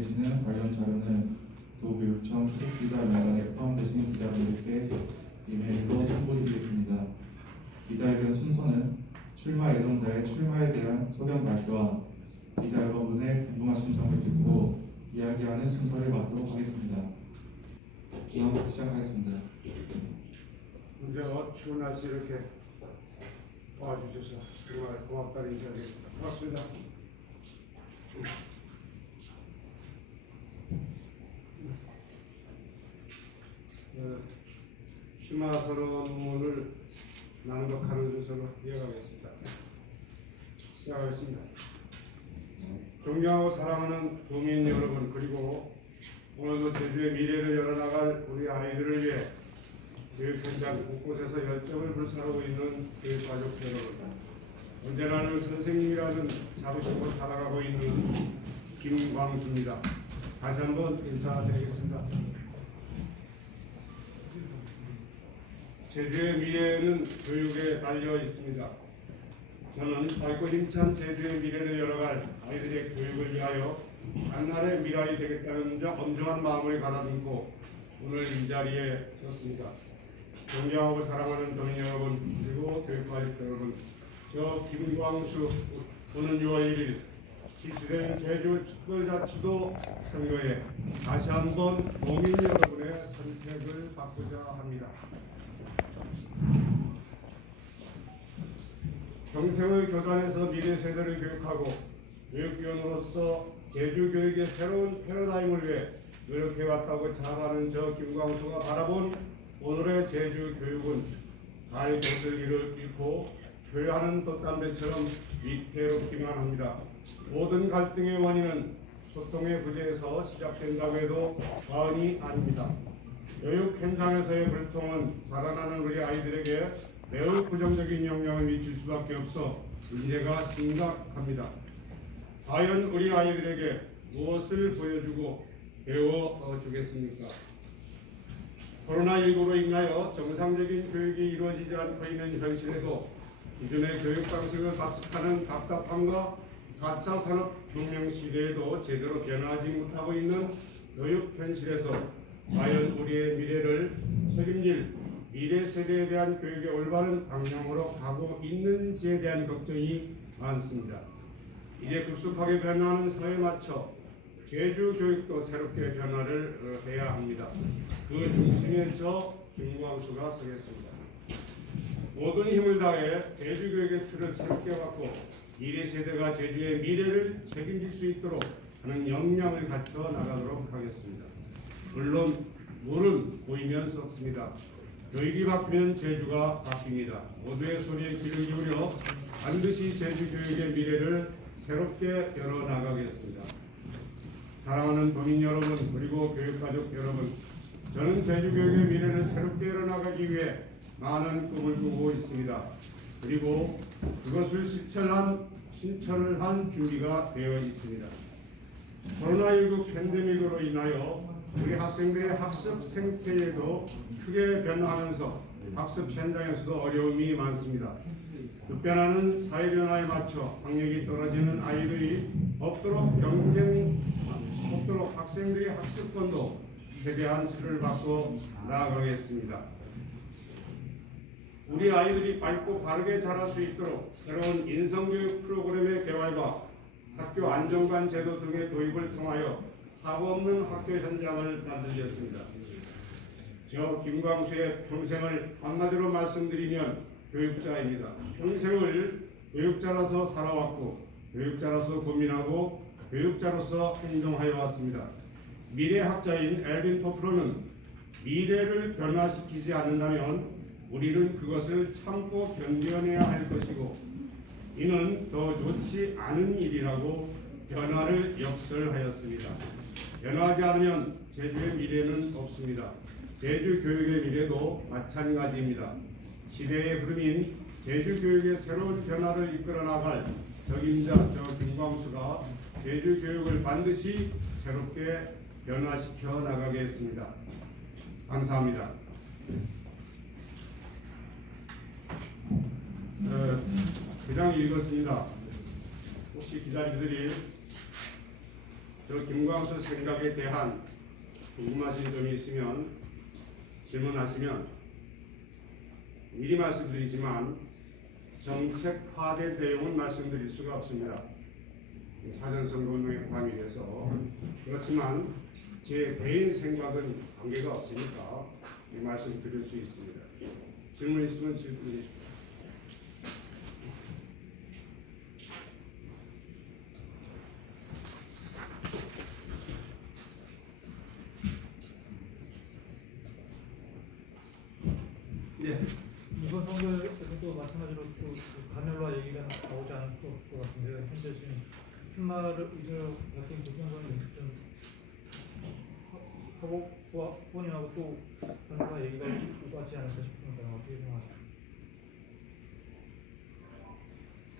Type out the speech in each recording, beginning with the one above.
계시는 관련 자료는 도교육청 출입기자 명단에 포함되신 기자분들께 이메일로 송부드리겠습니다. 기자회견 순서는 출마 예정자의 출마에 대한 소견 발표와 기자 여러분의 궁금하신 점을 듣고 이야기하는 순서를 갖도록 하겠습니다. 기업 시작하겠습니다. 먼저 추운 날씨 이렇게 와주셔서 정말 고맙다는 인사드립니다. 고맙습니다. 심화선언문을 낭독하는 순서로 이어가겠습니다. 시작하겠습니다. 존경하고 사랑하는 국민 여러분, 그리고 오늘도 제주의 미래를 열어나갈 우리 아이들을 위해 교육 현장 곳곳에서 열정을 불사르고 있는 교육가족 여러분, 언제나는 선생님이라는 자부심으로 살아가고 있는 김광수입니다. 다시 한번 인사드리겠습니다. 제주의 미래는 교육에 달려 있습니다. 저는 밝고 힘찬 제주의 미래를 열어갈 아이들의 교육을 위하여 한날의 미랄이 되겠다는 엄중한 마음을 가다듬고 오늘 이 자리에 섰습니다. 존경하고 사랑하는 도민 여러분, 그리고 교육가족 여러분, 저 김광수 오는 6월 1일 실시된 제주 특별자치도 선거에 다시 한번 도민 여러분의 선택을 받고자 합니다. 평생을 교단에서 미래 세대를 교육하고 교육위원으로서 제주 교육의 새로운 패러다임을 위해 노력해왔다고 자랑하는 저 김광수가 바라본 오늘의 제주 교육은 달 거슬기를 잃고 교회하는 돛담배처럼 위태롭기만 합니다. 모든 갈등의 원인은 소통의 부재에서 시작된다고 해도 과언이 아닙니다. 교육 현장에서의 불통은 자라나는 우리 아이들에게 매우 부정적인 영향을 미칠 수밖에 없어 문제가 심각합니다. 과연 우리 아이들에게 무엇을 보여주고 배워주겠습니까? 코로나19로 인하여 정상적인 교육이 이루어지지 않고 있는 현실에도 기존의 교육 방식을 답습하는 답답함과 4차 산업혁명 시대에도 제대로 변화하지 못하고 있는 교육 현실에서 과연 우리의 미래를 책임질 미래 세대에 대한 교육의 올바른 방향으로 가고 있는지에 대한 걱정이 많습니다. 이제 급속하게 변화하는 사회에 맞춰 제주 교육도 새롭게 변화를 해야 합니다. 그 중심에 저 김광수가 서겠습니다. 모든 힘을 다해 제주 교육의 틀을 새롭게 바꿔 미래 세대가 제주의 미래를 책임질 수 있도록 하는 역량을 갖춰 나가도록 하겠습니다. 물론 물은 보이면 썩습니다. 교육이 바뀌면 제주가 바뀝니다. 모두의 소리에 귀를 기울여 반드시 제주 교육의 미래를 새롭게 열어나가겠습니다. 사랑하는 도민 여러분, 그리고 교육가족 여러분, 저는 제주 교육의 미래를 새롭게 열어나가기 위해 많은 꿈을 꾸고 있습니다. 그리고 그것을 실천을 한 준비가 되어 있습니다. 코로나19 팬데믹으로 인하여 우리 학생들의 학습 생태에도 크게 변화하면서 학습 현장에서도 어려움이 많습니다. 급변하는 사회 변화에 맞춰 학력이 떨어지는 아이들이 없도록 학생들의 학습권도 최대한 틀을 바꿔 나아가겠습니다. 우리 아이들이 밝고 바르게 자랄 수 있도록 새로운 인성교육 프로그램의 개발과 학교 안정관 제도 등의 도입을 통하여 사고 없는 학교 현장을 만들겠습니다. 저 김광수의 평생을 한마디로 말씀드리면 교육자입니다. 평생을 교육자로서 살아왔고 교육자로서 고민하고 교육자로서 행동하여 왔습니다. 미래학자인 엘빈 토플러는 미래를 변화시키지 않는다면 우리는 그것을 참고 견뎌내야 할 것이고 이는 더 좋지 않은 일이라고 변화를 역설하였습니다. 변화하지 않으면 제주의 미래는 없습니다. 제주 교육의 미래도 마찬가지입니다. 시대의 흐름인 제주 교육의 새로운 변화를 이끌어 나갈 적임자 저 김광수가 제주 교육을 반드시 새롭게 변화시켜 나가겠습니다. 감사합니다. 그냥 읽었습니다. 혹시 기자님들이 저 김광수 생각에 대한 궁금하신 점이 있으면 질문하시면 미리 말씀드리지만 정책화된 내용은 말씀드릴 수가 없습니다. 사전선거운동에 포함이 돼서 그렇지만 제 개인 생각은 관계가 없으니까 말씀드릴 수 있습니다. 질문 있으면 질문해 주십시오. 예. 이번 선거에서도 마찬가지로 또 가멸화 얘기가 나오지 않을 수 없을 것 같은데요. 현재 지금 출마를 의존 같은 교통선이 좀 후보님하고 또 가멸화 얘기가 오가지 않을까 싶습니다. 어떻게 생각하십니까?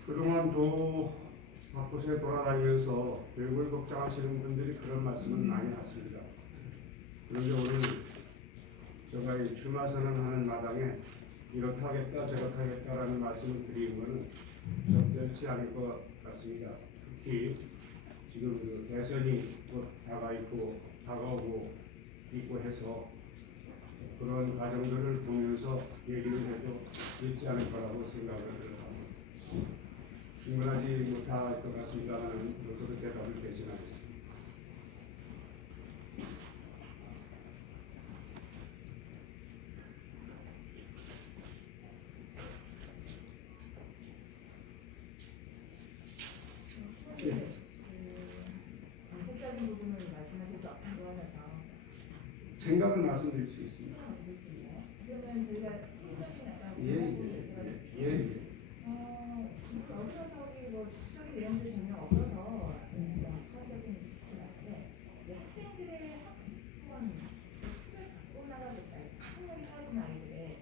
그동안 도 곳곳에 돌아다니면서 교육을 걱정하시는 분들이 그런 말씀은 많이 하십니다. 그런데 오늘 제가 이 출마 선언하는 마당에 이렇게 하겠다 저렇게 하겠다라는 말씀을 드리는 것은 적절치 않을 것 같습니다. 특히 지금 그 대선이 곧 다가오고 있고 해서 그런 과정들을 보면서 얘기를 해도 늦지 않을 거라고 생각을 합니다. 충분하지 못할 것 같습니다만 그것으로 대답을 대신하겠습니다. 정책적인 부분을 말씀하실 수 없다고 하면서 생각을 말씀드릴 수 있습니다. 그러면 저희가 실질적인 약간 예. 여기서 저기 뭐 특수적인 내용들이 전혀 없어서 사실적인 얘기인데 학생들의 학습권 책을 갖고 나가겠다, 학생들이 살고 있는 아이들의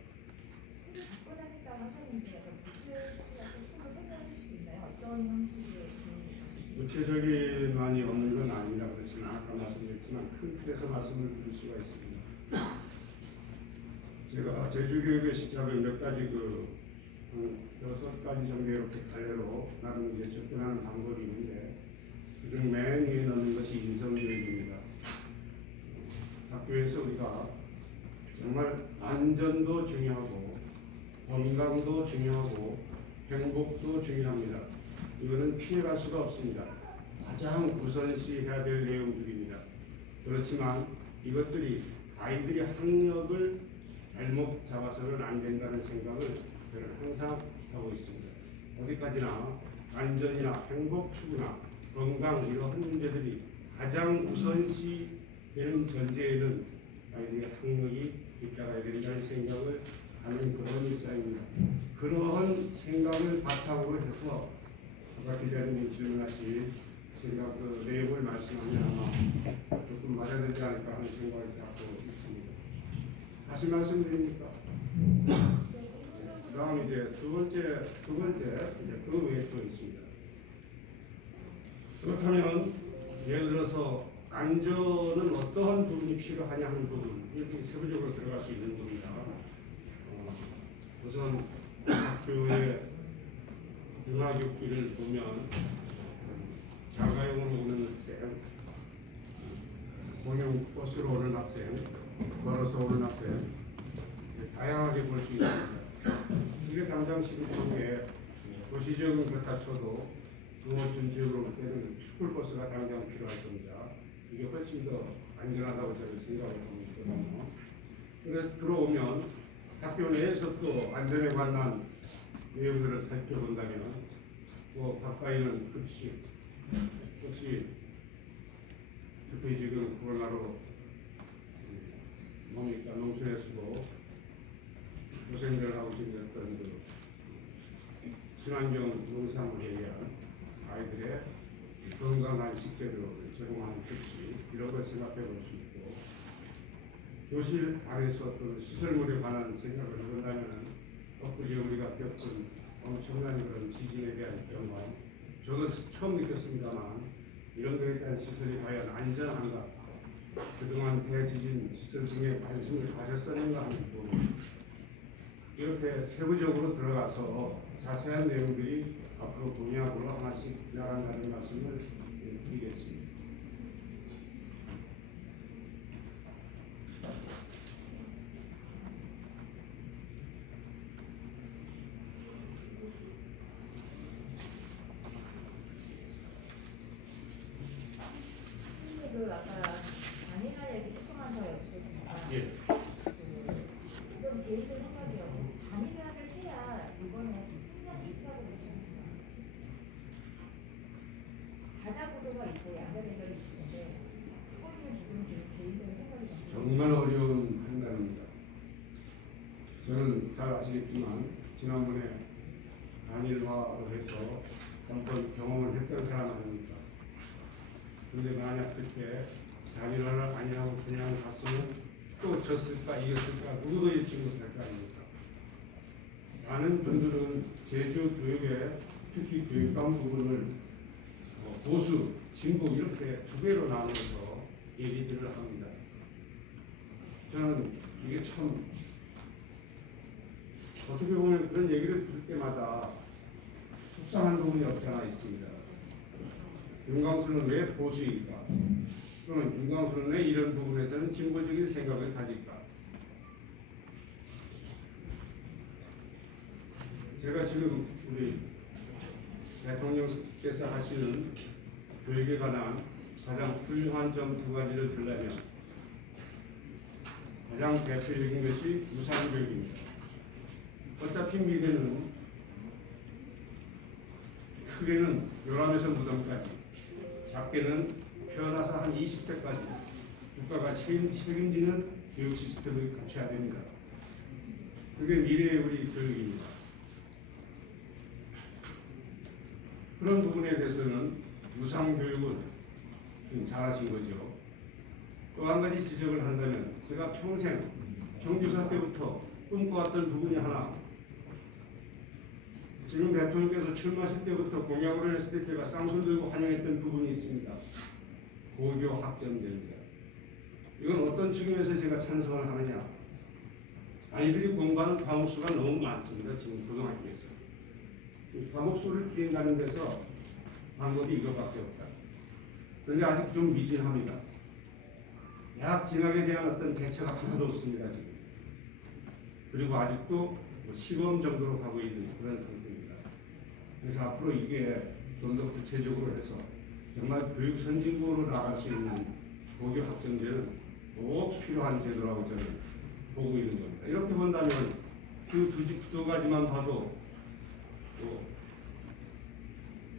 책을 갖고 나겠다고 하셨는데 약간 구체적으로 좀 설명해 주실 수 있나요? 어떤 형식의 구체적인만이 없는 건 아닙니다. 그렇지만 아까 말씀드렸지만 큰 틀에서 말씀을 드릴 수가 있습니다. 제가 제주교육의 시작을 몇 가지 6가지 정도 이렇게 갈래로 나름 이제 접근하는 방법이 있는데 그중 맨 위에 넣는 것이 인성교육입니다. 학교에서 우리가 정말 안전도 중요하고 건강도 중요하고 행복도 중요합니다. 이거는 피해갈 수가 없습니다. 가장 우선시해야 될 내용들입니다. 그렇지만 이것들이 아이들의 학력을 잘못 잡아서는 안 된다는 생각을 저는 항상 하고 있습니다. 어디까지나 안전이나 행복 추구나 건강 이러한 문제들이 가장 우선시 되는 전제에는 아이들의 학력이 있다가야 된다는 생각을 하는 그런 입장입니다. 그러한 생각을 바탕으로 해서 아까 기자님이 질문하신 생각 내용을 말씀하면 아마 조금 맞아야 되지 않을까 하는 생각을 갖고 있습니다. 다시 말씀드립니까? 그다음 이제 두 번째 이제 그 외에 또 있습니다. 그렇다면 예를 들어서 안전은 어떠한 부분이 필요하냐 하는 부분 이렇게 세부적으로 들어갈 수 있는 겁니다. 우선 학교의 등하교길을 보면 자가용으로 오는 학생, 공용 버스로 오는 학생, 걸어서 오는 학생 다양하게 볼 수 있습니다. 이게 당장 시급한게 도시적은 그렇다 쳐도 농어촌 지역으로 올 때는 스쿨버스가 당장 필요할 겁니다. 이게 훨씬 더 안전하다고 저는 생각을 하고 있거든요. 그래서 들어오면 학교 내에서 또 안전에 관한 내용들을 살펴본다면 뭐 가까이는 급식, 혹시 특히 지금 코로나로 뭡니까 농촌에서도 고생들 하고 있는 어떤 친환경 농산물에 의한 아이들의 건강한 식재료를 제공하는 급식 이런 걸 생각해 볼 수 있고 교실 안에서 어떤 시설물에 관한 생각을 해본다면 엊그제 우리가 겪은 엄청난 그런 지진에 대한 경험 저도 처음 느꼈습니다만 이런 것에 대한 시설이 과연 안전한가 그동안 대지진 시설 등에 관심을 가졌었는가 하는 부분 이렇게 세부적으로 들어가서 자세한 내용들이 앞으로 공약으로 하나씩 나간다는 말씀을 드리겠습니다. 양도가 있고 양자 대결이 있는데 거기는 부분이 지금 개인적인 생각이 좀 정말 어려운 판단입니다. 저는 잘 아시겠지만 지난번에 단일화를 해서 한번 경험을 했던 사람 아닙니까? 근데 만약 그때 단일화를 아니하고 그냥 갔으면 또 졌을까 이겼을까 누구도 예측 못할 거 아닙니까? 많은 분들은 제주 교육의 특히 교육감 부분을 보수, 진보 이렇게 두 개로 나누어서 얘기들을 합니다. 저는 이게 참 어떻게 보면 그런 얘기를 들을 때마다 속상한 부분이 없지 않아 있습니다. 윤광수는 왜 보수일까? 또는 윤광수는 왜 이런 부분에서는 진보적인 생각을 가질까? 제가 지금 우리 대통령께서 하시는 교육에 관한 가장 훌륭한 점 두 가지를 들려면 가장 대표적인 것이 무상교육입니다. 어차피 미래는 크게는 요람에서 무덤까지, 작게는 태어나서 한 20세까지 국가가 책임지는 교육 시스템을 갖춰야 됩니다. 그게 미래의 우리 교육입니다. 그런 부분에 대해서는 무상교육은 좀 잘하신 거죠. 또 한 가지 지적을 한다면 제가 평생 경조사 때부터 꿈꿔왔던 부분이 하나, 지금 대통령께서 출마하실 때부터 공약을 했을 때 제가 쌍손 들고 환영했던 부분이 있습니다. 고교 학점제입니다. 이건 어떤 측면에서 제가 찬성을 하느냐? 아이들이 공부하는 과목 수가 너무 많습니다. 지금 고등학교에서. 과목 수를 줄인다는 데서 방법이 이것밖에 없다. 그런데 아직 좀 미진합니다. 대학 진학에 대한 어떤 대처가 하나도 없습니다. 지금. 그리고 아직도 시범 정도로 가고 있는 그런 상태입니다. 그래서 앞으로 이게 좀 더 구체적으로 해서 정말 교육 선진국으로 나갈 수 있는 고교 학점제는 꼭 필요한 제도라고 저는 보고 있는 겁니다. 이렇게 본다면 그 두 가지만 봐도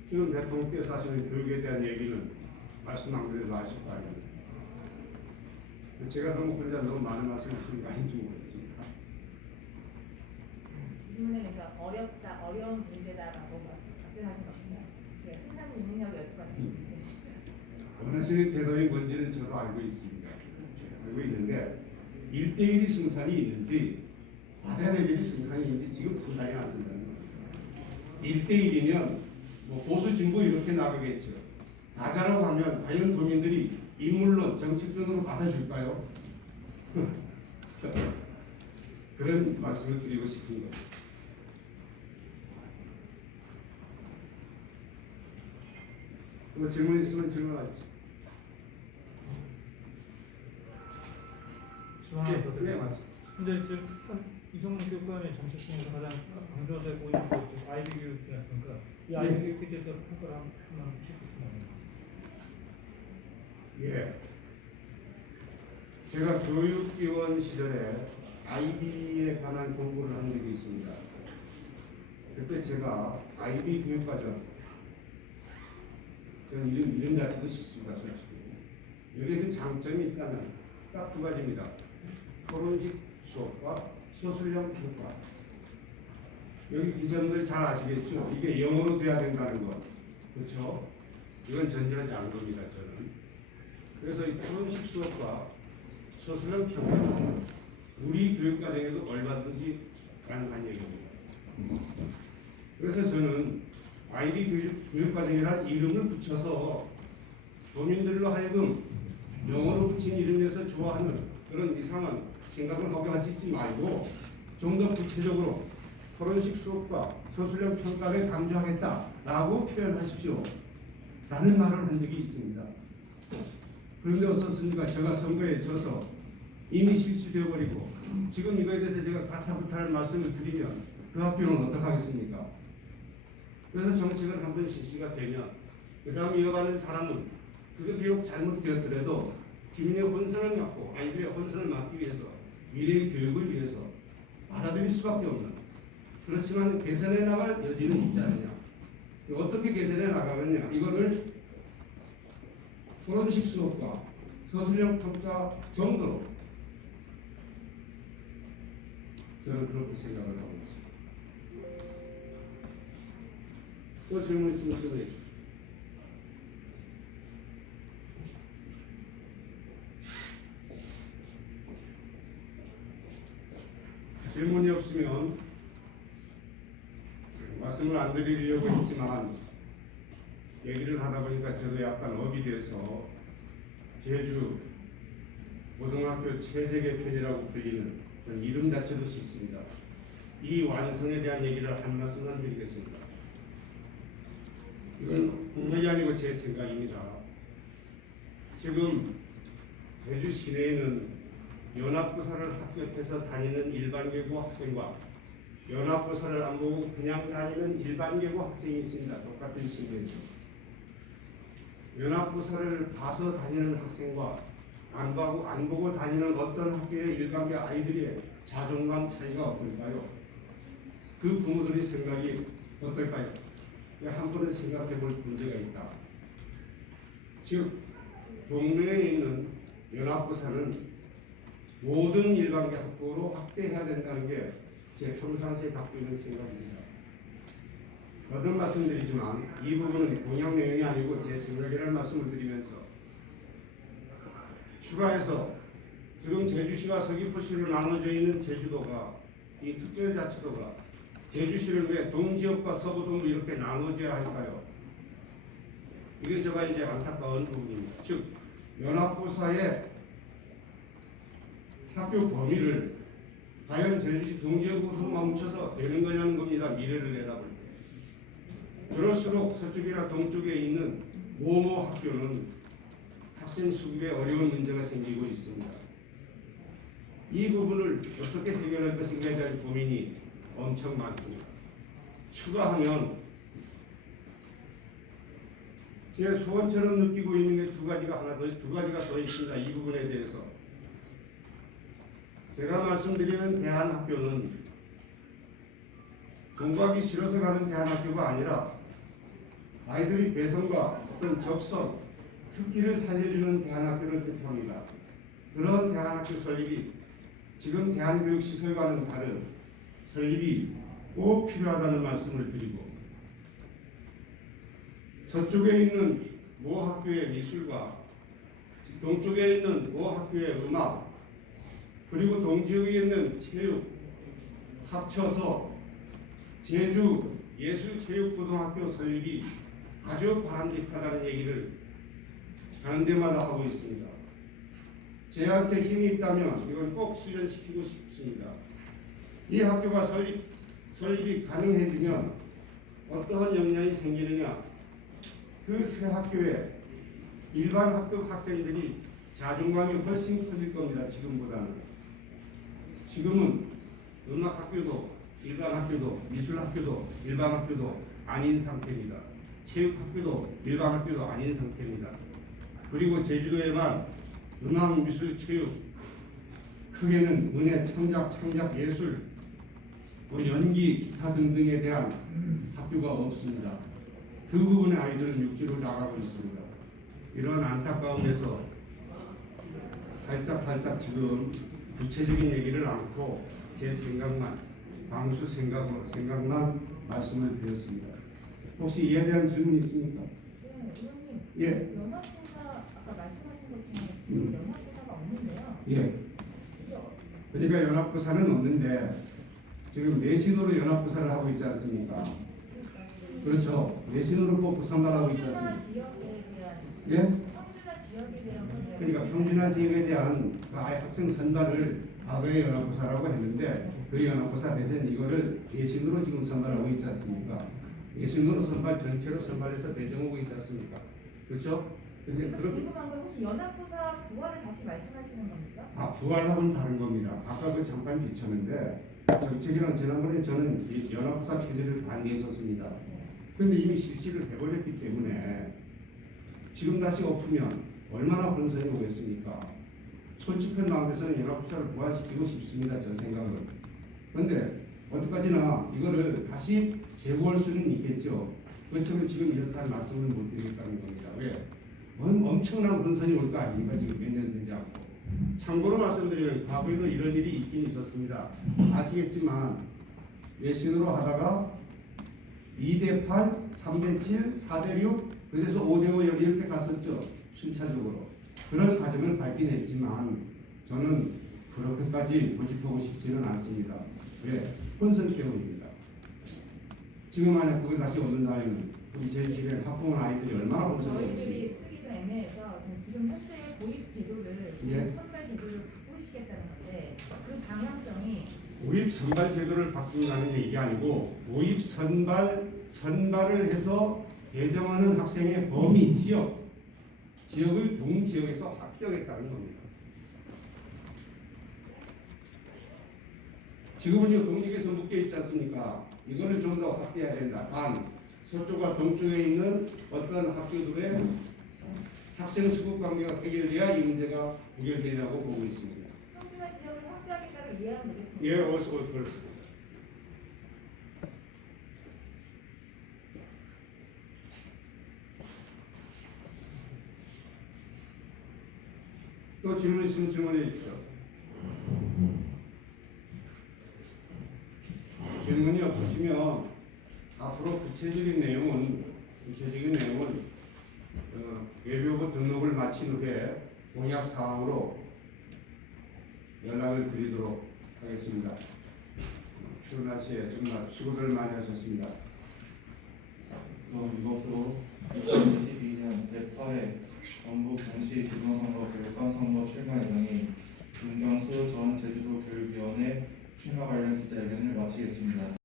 지금 대통령께서 하시는 교육에 대한 얘기는 말씀 안 그래도 아실 거 아닙니까? 제가 혼자 너무 많은 말씀을 드린 거 아닌지 모르겠습니다. 질문에 그러니까 어려운 문제다라고 답변하신 겁니다. 네, 생산 능력을 여쭤봤습니다. 원하시는 대답이 뭔지는 저도 알고 있습니다. 알고 있는데 1대1이 승산이 있는지 다자대결이 승산이 있는지 지금 판단이 안 쓴다는 거예요. 1대1이면 뭐 보수 진보 이렇게 나가겠죠. 다자라고 하면 과연 도민들이 인물론 정책적으로 받아줄까요? 그런 말씀을 드리고 싶은 겁니다. 뭐 질문 있으면 질문하십시오. 질문 더 드릴게요. 맞습니다. 근데 지금 이성문 교육감의 정책 중에서 가장 강조되고 있는 게 아이비 교육이지 않습니까? 이 아이비 교육에 대해서 평가를 한번 해주시면. 예. 제가 교육위원 시절에 아이비에 관한 공부를 한 적이 있습니다. 그때 제가 아이비 교육과정, 저는 이름 자체도 싫습니다, 솔직히. 여기에 장점이 있다면 딱 두 가지입니다. 토론식 수업과 서술형 평가. 여기 기자분들 잘 아시겠죠? 이게 영어로 돼야 된다는 것. 그렇죠? 이건 전제하지 않은 겁니다, 저는. 그래서 이 토론식 수업과 서술형 평가, 우리 교육과정에도 얼마든지 가능한 얘기입니다. 그래서 저는 아이비 교육과정이라는 이름을 붙여서 도민들로 하여금 영어로 붙인 이름에서 좋아하는 그런 이상한 생각을 하게 하시지 말고 좀 더 구체적으로 토론식 수업과 서술형 평가를 강조하겠다라고 표현하십시오. 라는 말을 한 적이 있습니다. 그런데 어떻습니까? 제가 선거에 져서 이미 실시되어버리고 지금 이거에 대해서 제가 가타부타를 말씀을 드리면 그 학교는 어떡하겠습니까? 그래서 정책을 한번 실시가 되면 그 다음 이어가는 사람은 그게 비록 잘못되었더라도 주민의 혼선을 막고 아이들의 혼선을 막기 위해서 미래의 교육을 위해서 받아들일 수밖에 없는, 그렇지만 개선해 나갈 여지는 있지 않느냐. 어떻게 개선해 나가느냐, 이거를 포런식 수업과 서술형 평가 정도로 저는 그렇게 생각을 하고 있습니다. 또 질문 있으면 질문해 주십시오. 질문이 없으면 말씀을 안 드리려고 했지만 얘기를 하다 보니까 저도 약간 업이 돼서 제주 고등학교 체제 개편이라고 불리는 그런 이름 자체도 싫습니다. 이 완성에 대한 얘기를 한 말씀만 드리겠습니다. 이건 공백이 아니고 제 생각입니다. 지금 제주 시내에는 연합고사를 합격해서 다니는 일반계고 학생과 연합고사를 안 보고 그냥 다니는 일반계고 학생이 있습니다. 똑같은 시기에서 연합고사를 봐서 다니는 학생과 안 보고 다니는 어떤 학교의 일반계 아이들의 자존감 차이가 어떨까요? 그 부모들의 생각이 어떨까요? 한 번은 생각해 볼 문제가 있다. 즉 동네에 있는 연합고사는 모든 일반계 학교로 확대해야 된다는 게 제 평상시에 갖고 있는 생각입니다. 거듭 말씀드리지만 이 부분은 공약 내용이 아니고 제 생각이라는 말씀을 드리면서 추가해서 지금 제주시와 서귀포시로 나눠져 있는 제주도가 이 특별자치도가 제주시를 왜 동지역과 서부동부 이렇게 나눠져야 할까요? 이게 제가 이제 안타까운 부분입니다. 즉 연합고사의 학교 범위를 과연 제주시 동지역으로 멈춰서 되는 거냐는 겁니다. 미래를 내다볼 때. 그럴수록 서쪽이나 동쪽에 있는 모모 학교는 학생 수급에 어려운 문제가 생기고 있습니다. 이 부분을 어떻게 해결할 것인가에 대한 고민이 엄청 많습니다. 추가하면 제 소원처럼 느끼고 있는 게 두 가지가 더 있습니다. 이 부분에 대해서 제가 말씀드리는 대한학교는 공부하기 싫어서 가는 대한학교가 아니라 아이들이 개성과 어떤 적성, 특기를 살려주는 대한학교를 뜻합니다. 그런 대한학교 설립이 지금 대한교육시설과는 다른 설립이 꼭 필요하다는 말씀을 드리고 서쪽에 있는 모 학교의 미술과 동쪽에 있는 모 학교의 음악 그리고 동지역에 있는 체육 합쳐서 제주 예술체육고등학교 설립이 아주 바람직하다는 얘기를 가는 데마다 하고 있습니다. 제한테 힘이 있다면 이걸 꼭 실현시키고 싶습니다. 이 학교가 설립이 가능해지면 어떠한 영향이 생기느냐? 그 새 학교에 일반 학교 학생들이 자존감이 훨씬 커질 겁니다. 지금보다는. 지금은 음악학교도 일반 학교도 미술학교도 일반 학교도 아닌 상태입니다. 체육학교도 일반 학교도 아닌 상태입니다. 그리고 제주도에만 음악, 미술, 체육, 크게는 문예, 창작 예술, 연기, 기타 등등에 대한 학교가 없습니다. 그 부분의 아이들은 육지로 나가고 있습니다. 이런 안타까움에서 살짝 지금 구체적인 얘기를 않고 제 생각만 방수 생각만 말씀을 드렸습니다. 혹시 이에 대한 질문 있습니까? 네, 의원님. 예. 연합고사 아까 말씀하신 것처럼 지금 연합고사가 없는데요. 예. 이게 그러니까 연합고사는 없는데 지금 내신으로 연합고사를 하고 있지 않습니까? 그렇죠. 내신으로 꼭 선발하고 있지 않습니까? 평준화 지역에 대한 예? 평준화 지역에 대한 그러니까 평준화 지역에 대한 그 학생 선발을 과거에 연합고사라고 했는데 그 연합고사 대신 이거를 예신으로 지금 선발하고 있지 않습니까? 예신으로 전체로 선발해서 배정하고 있지 않습니까? 그렇죠? 근데 그런 궁금한 건 혹시 연합고사 부활을 다시 말씀하시는 겁니까? 부활하고는 다른 겁니다. 아까 그 잠깐 비쳤는데 정책이랑 지난번에 저는 이 연합고사 체제를 반대했었습니다. 그런데 이미 실시를 해버렸기 때문에 지금 다시 엎으면 얼마나 혼선이 오겠습니까? 솔직한 마음에서는 연합고사를 부활시키고 싶습니다. 저 생각은. 그런데 어디까지나 이거를 다시 재고할 수는 있겠죠. 그렇지만 지금 이렇다는 말씀을 못 드리겠다는 겁니다. 왜? 엄청난 혼선이 올 거 아닙니까? 지금 몇 년 되지 않고. 참고로 말씀드리면 과거에도 이런 일이 있긴 있었습니다. 아시겠지만 외신으로 하다가 2대8, 3대7, 4대6, 그래서 5대5 이렇게 갔었죠. 순차적으로. 그런 과정을 밟긴 했지만 저는 그렇게까지 고집하고 싶지는 않습니다. 왜? 혼선 때문입니다. 지금 만약 그걸 다시 얻는다면 우리 제1시대 학부모 아이들이 얼마나 혼선되겠습니까? 저희들이 쓰기 좀 애매해서 지금 현재 고입 제도를 예. 선발 제도를 바꾸시겠다는 건데 그 방향성이 고입 선발 제도를 바꾼다는 얘기가 아니고 고입 선발을 해서 배정하는 학생의 범위 지역을 동지역에서 확대하겠다는 겁니다. 지금은요 동지역에서 묶여 있지 않습니까? 이거를 좀 더 확대해야 된다. 단 서쪽과 동쪽에 있는 어떤 학교들의 학생 수급 관계가 해결돼야 이 문제가 해결되냐고 보고 있습니다. 평준화 지역을 확대하겠다고 이해하면 되겠습니다. 예, 그렇습니다. 또 질문 있으면 질문해 주십시오. 질문이 없으시면 앞으로 구체적인 내용은 예비후보 등록을 마친 후에 공약 사항으로 연락을 드리도록 하겠습니다. 추운 날씨에 정말 수고들 많이 하셨습니다.